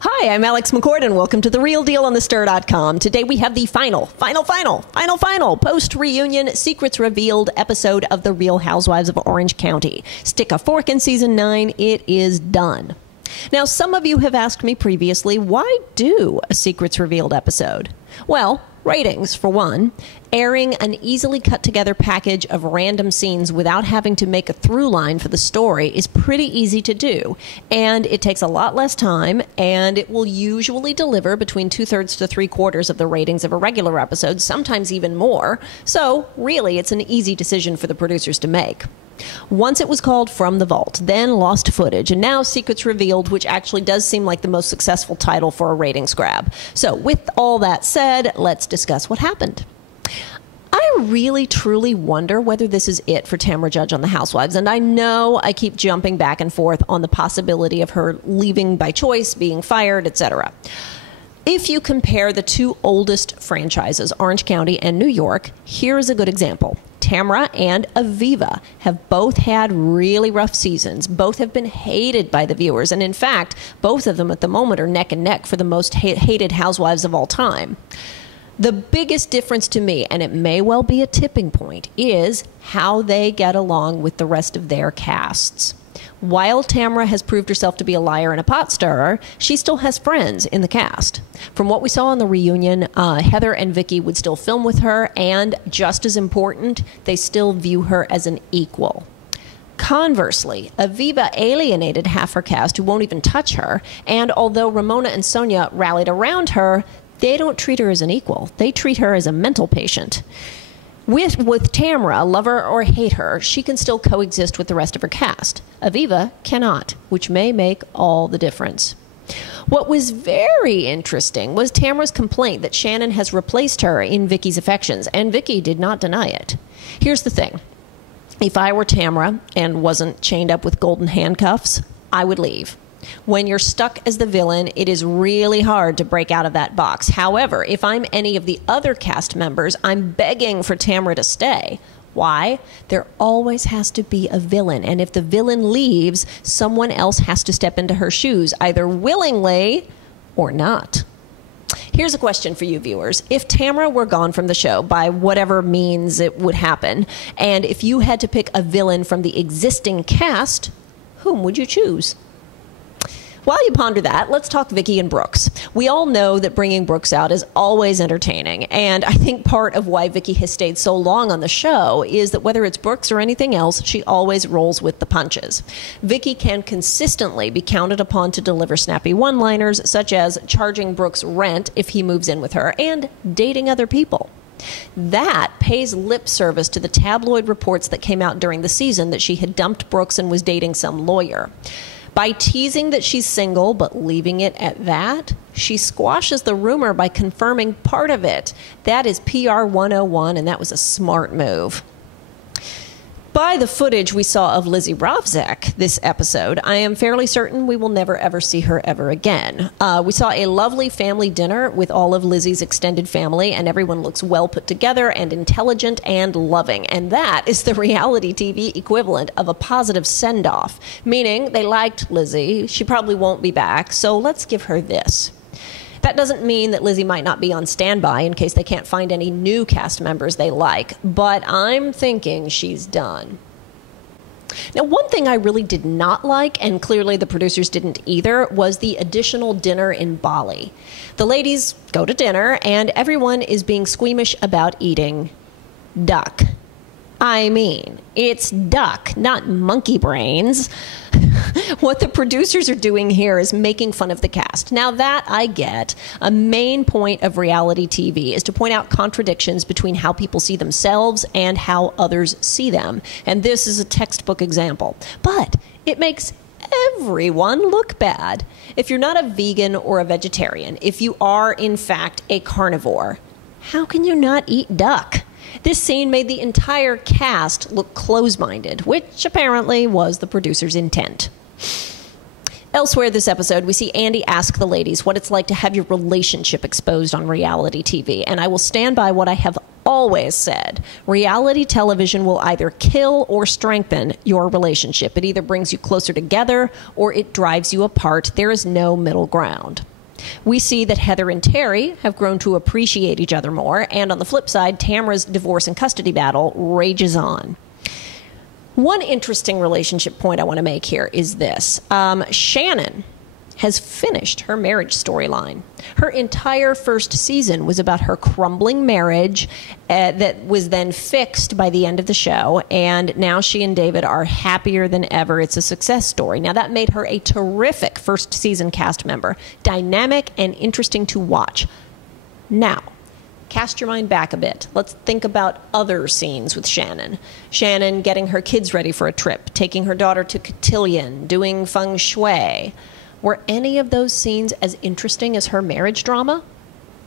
Hi, I'm Alex McCord, and welcome to The Real Deal on thestir.com. Today we have the final post-reunion secrets revealed episode of The Real Housewives of Orange County. Stick a fork in season 9. It is done. Now, some of you have asked me previously, why do a secrets revealed episode? Well, ratings, for one. Airing an easily cut-together package of random scenes without having to make a through line for the story is pretty easy to do, and it takes a lot less time, and it will usually deliver between 2/3 to 3/4 of the ratings of a regular episode, sometimes even more. So, really, it's an easy decision for the producers to make. Once it was called From the Vault, then Lost Footage, and now Secrets Revealed, which actually does seem like the most successful title for a ratings grab. So with all that said, let's discuss what happened. I really, truly wonder whether this is it for Tamra Judge on The Housewives, and I know I keep jumping back and forth on the possibility of her leaving by choice, being fired, etc. If you compare the two oldest franchises, Orange County and New York, here is a good example. Tamra and Aviva have both had really rough seasons. Both have been hated by the viewers. And in fact, both of them at the moment are neck and neck for the most hated housewives of all time. The biggest difference to me, and it may well be a tipping point, is how they get along with the rest of their casts. While Tamra has proved herself to be a liar and a pot stirrer, she still has friends in the cast. From what we saw on the reunion, Heather and Vicki would still film with her, and just as important, they still view her as an equal. Conversely, Aviva alienated half her cast who won't even touch her, and although Ramona and Sonia rallied around her, they don't treat her as an equal. They treat her as a mental patient. With Tamra, love her or hate her, she can still coexist with the rest of her cast. Aviva cannot, which may make all the difference. What was very interesting was Tamra's complaint that Shannon has replaced her in Vicki's affections, and Vicki did not deny it. Here's the thing. If I were Tamra and wasn't chained up with golden handcuffs, I would leave. When you're stuck as the villain, it is really hard to break out of that box. However, if I'm any of the other cast members, I'm begging for Tamra to stay. Why? There always has to be a villain, and if the villain leaves, someone else has to step into her shoes, either willingly or not. Here's a question for you viewers. If Tamra were gone from the show, by whatever means it would happen, and if you had to pick a villain from the existing cast, whom would you choose? While you ponder that, let's talk Vicki and Brooks. We all know that bringing Brooks out is always entertaining, and I think part of why Vicki has stayed so long on the show is that whether it's Brooks or anything else, she always rolls with the punches. Vicki can consistently be counted upon to deliver snappy one-liners, such as charging Brooks rent if he moves in with her, and dating other people. That pays lip service to the tabloid reports that came out during the season that she had dumped Brooks and was dating some lawyer. By teasing that she's single, but leaving it at that, she squashes the rumor by confirming part of it. That is PR 101, and that was a smart move. By the footage we saw of Lizzie this episode, I am fairly certain we will never ever see her ever again. We saw a lovely family dinner with all of Lizzie's extended family, and everyone looks well put together and intelligent and loving. And that is the reality TV equivalent of a positive send-off, meaning they liked Lizzie. She probably won't be back, so let's give her this. That doesn't mean that Lizzie might not be on standby in case they can't find any new cast members they like, but I'm thinking she's done. Now, one thing I really did not like, and clearly the producers didn't either, was the additional dinner in Bali. The ladies go to dinner, and everyone is being squeamish about eating duck. I mean, it's duck, not monkey brains. What the producers are doing here is making fun of the cast. Now that I get, a main point of reality TV is to point out contradictions between how people see themselves and how others see them. And this is a textbook example. But it makes everyone look bad. If you're not a vegan or a vegetarian, if you are in fact a carnivore, how can you not eat duck? This scene made the entire cast look close-minded, which apparently was the producer's intent. Elsewhere this episode, we see Andy ask the ladies what it's like to have your relationship exposed on reality TV, and I will stand by what I have always said reality television will either kill or strengthen your relationship. It either brings you closer together or it drives you apart. There is no middle ground. We see that Heather and Terry have grown to appreciate each other more, and on the flip side, Tamra's divorce and custody battle rages on. One interesting relationship point I want to make here is this. Shannon has finished her marriage storyline. Her entire first season was about her crumbling marriage that was then fixed by the end of the show, and now she and David are happier than ever. It's a success story. Now, that made her a terrific first season cast member, dynamic and interesting to watch. Now, cast your mind back a bit. Let's think about other scenes with Shannon. Shannon getting her kids ready for a trip, taking her daughter to cotillion, doing feng shui. Were any of those scenes as interesting as her marriage drama?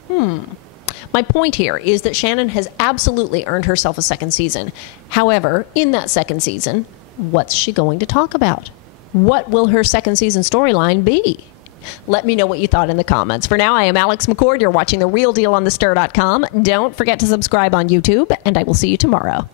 My point here is that Shannon has absolutely earned herself a second season. However, in that second season, what's she going to talk about? What will her second season storyline be? Let me know what you thought in the comments. For now, I am Alex McCord. You're watching The Real Deal on thestir.com. Don't forget to subscribe on YouTube, and I will see you tomorrow.